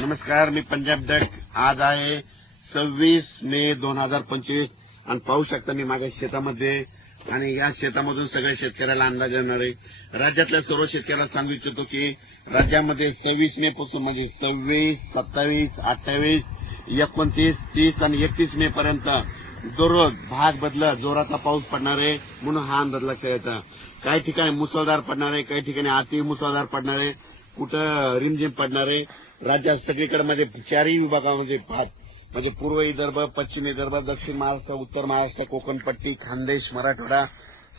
नमस्कार मी पंजाब डक आज आहे सव्वीस मे दोन हजार पंचवीस आणि पाहू शकता मी माझ्या शेतामध्ये आणि या शेतामधून सगळ्या शेतकऱ्याला अंदाज येणार आहे राज्यातल्या सर्व शेतकऱ्याला सांगू इच्छितो की राज्यामध्ये सव्वीस मे पासून म्हणजे सव्वीस सत्तावीस अठ्ठावीस एकोणतीस तीस आणि एकतीस मे पर्यंत दररोज भाग बदला जोराचा पाऊस पडणार आहे म्हणून हा अंदाज लक्षात काही ठिकाणी मुसळधार पडणार आहे काही ठिकाणी अति मुसळधार पडणार आहे कुठं रिमझिम पडणार आहे राज्यात सगळीकडे मध्ये चारही विभागामध्ये भात म्हणजे पूर्व विदर्भ पश्चिम विदर्भ दक्षिण महाराष्ट्र उत्तर महाराष्ट्र कोकणपट्टी खानदेश मराठवाडा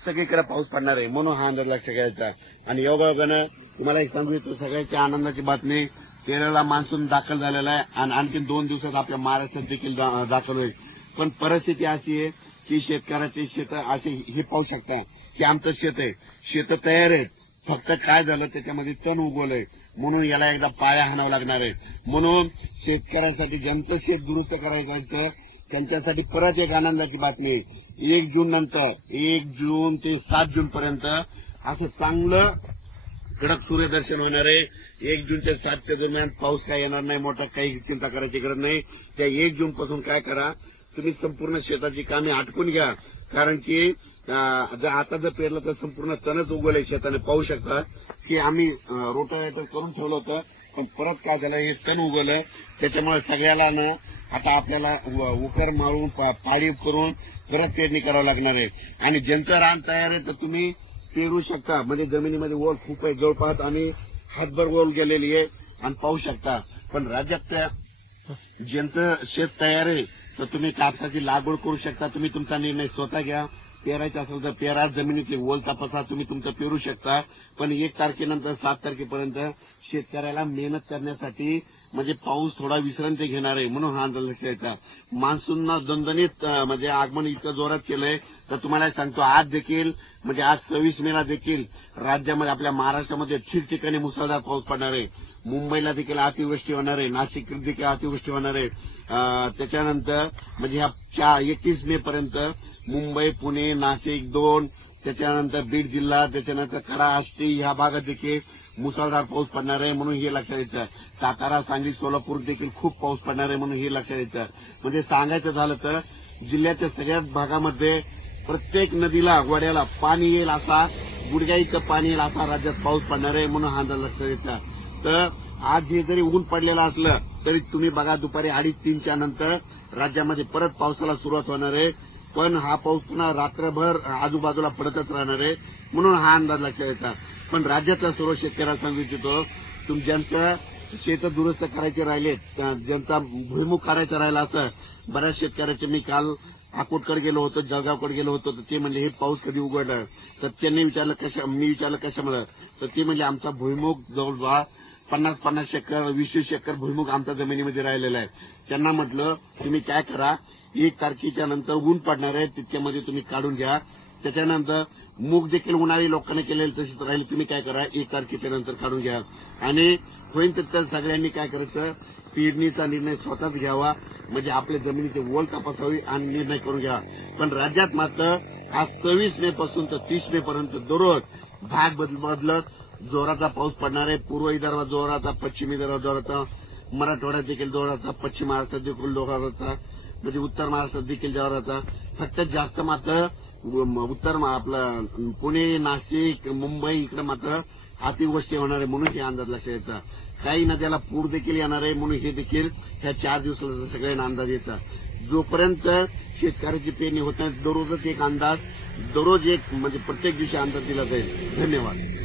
सगळीकडे पाऊस पडणार आहे म्हणून हा अंदाज लक्ष घ्यायचा आणि योगायोगानं तुम्हाला एक सांगू इच्छितो सगळ्याच्या आनंदाची बातमी केरळला मान्सून दाखल झालेला आहे आणि आणखी दोन दिवसात आपल्या महाराष्ट्रात देखील दाखल होईल पण परिस्थिती अशी आहे की शेतकऱ्याचे शेत असे हे पाहू शकता की आमचं शेत आहे शेतं तयार आहे फक्त काय झालं त्याच्यामध्ये तण उगवलंय म्हणून याला एकदा पाया हाणावं लागणार आहे म्हणून शेतकऱ्यांसाठी ज्यांचं शेत दुरुस्त करायचं त्यांच्यासाठी परत एक आनंदाची बातमी एक जून नंतर एक जून ते सात जून पर्यंत असं चांगलं कडक सूर्यदर्शन होणार आहे एक जून ते सातच्या दरम्यान पाऊस काय येणार नाही मोठा काही चिंता करायची गरज नाही त्या एक जून पासून काय करा तुम्ही संपूर्ण शेताची कामे आटकून घ्या कारण की जर आता जर पेरलं तर संपूर्ण तणच उगवलंय शेताने पाहू शकता की आम्ही रोटावेटर करून ठेवलं होतं पण परत काय झालं हे तण उगवलं त्याच्यामुळे सगळ्याला ना आता आपल्याला उकर मारून पाळीव करून परत पेरणी करावी लागणार आहे आणि ज्यांचं रान तयार आहे तर तुम्ही पेरू शकता म्हणजे जमिनीमध्ये ओल खूप आहे जवळपास आणि हातभर ओल गेलेली आहे आणि पाहू शकता पण राज्यात ज्यांचं शेत तयार आहे तर तुम्ही कापसाची लागवड करू शकता तुम्ही तुमचा निर्णय स्वतः घ्या पेरायचा असेल तर पेरा जमिनीची ओल तपासा तुम्ही तुमचं पेरू शकता पण एक तारखेनंतर सात तारखेपर्यंत शेतकऱ्याला मेहनत करण्यासाठी म्हणजे पाऊस थोडा विश्रांती घेणार आहे म्हणून हा आंदोलन घ्यायचा मान्सूननं दणदणीत म्हणजे आगमन इतकं जोरात केलंय तर तुम्हाला सांगतो आज देखील म्हणजे आज सव्वीस मेला देखील राज्यामध्ये आपल्या महाराष्ट्रामध्ये ठिकठिकाणी मुसळधार पाऊस पडणार आहे मुंबईला देखील अतिवृष्टी होणार आहे नाशिक देखील अतिवृष्टी होणार आहे त्याच्यानंतर म्हणजे ह्या चार एकतीस मे पर्यंत मुंबई पुणे नाशिक दोन त्याच्यानंतर बीड जिल्हा त्याच्यानंतर कडा आष्टी ह्या भागात देखील मुसळधार पाऊस पडणार आहे म्हणून हे लक्षात यायचं आहे सातारा सांगली सोलापूर देखील खूप पाऊस पडणार आहे म्हणून हे लक्षात यायचं आहे म्हणजे सांगायचं झालं तर जिल्ह्याच्या सगळ्याच भागामध्ये प्रत्येक नदीला वड्याला पाणी येईल असा गुडघ्या पाणी येईल असा राज्यात पाऊस पडणार आहे म्हणून हा अंदाज लक्षात यायचा तर आज हे जरी ऊन पडलेलं असलं तरी तुम्ही बघा दुपारी अडीच तीनच्या नंतर राज्यामध्ये परत पावसाला सुरुवात होणार आहे पण हा पाऊस पुन्हा रात्रभर आजूबाजूला पडतच राहणार आहे म्हणून हा अंदाज लक्षात येतात पण राज्यातल्या सर्व शेतकऱ्यांना सांगू इच्छितो ज्यांचं शेत दुरुस्त करायचे राहिले ज्यांचा भुईमुख करायचा राहिला असं बऱ्याच शेतकऱ्याचे मी काल अकोटकडे गेलो होतो जळगावकडे गेलो होतो तर ते म्हणजे हे पाऊस कधी उघडला तर त्यांनी विचारलं कशा मी विचारलं कशामुळे तर ते म्हणजे आमचा भुईमुख जवळजवळ पन्नास पन्नास शेकर वीस वीस शेकर भुईमुख आमच्या जमिनीमध्ये राहिलेला आहे त्यांना म्हटलं तुम्ही काय करा एक तारखेच्या नंतर ऊन पडणार आहे तितक्यामध्ये तुम्ही काढून घ्या त्याच्यानंतर मूग देखील उन्हाळी लोकांनी केलेलं तशीच राहील तुम्ही काय करा एक तारखेच्या नंतर काढून घ्या आणि होईल तर सगळ्यांनी काय करायचं पेरणीचा निर्णय स्वतःच घ्यावा म्हणजे आपल्या जमिनीचे वल तपासावी आणि निर्णय करून घ्या पण राज्यात मात्र आज सव्वीस मे पासून तर तीस मे पर्यंत दररोज भाग बदलत जोराचा पाऊस पडणार आहे पूर्व विदर्भात जोराचा पश्चिम विदर्भात जोराचा मराठवाड्यात देखील जोराचा पश्चिम महाराष्ट्रात देखील जोराचा म्हणजे उत्तर महाराष्ट्रात देखील जेव्हा जातात फक्त जास्त मात्र उत्तर आपलं पुणे नाशिक मुंबई इकडे मात्र अतिवृष्टी होणार आहे म्हणून हे अंदाज लक्षात येतं काही नद्याला पूर देखील येणार आहे म्हणून हे देखील ह्या चार दिवसाचा सगळ्यांना अंदाज येतात जोपर्यंत शेतकऱ्याची पेरणी होत नाही दररोजच एक अंदाज दररोज एक म्हणजे प्रत्येक दिवशी अंदाज दिला जाईल धन्यवाद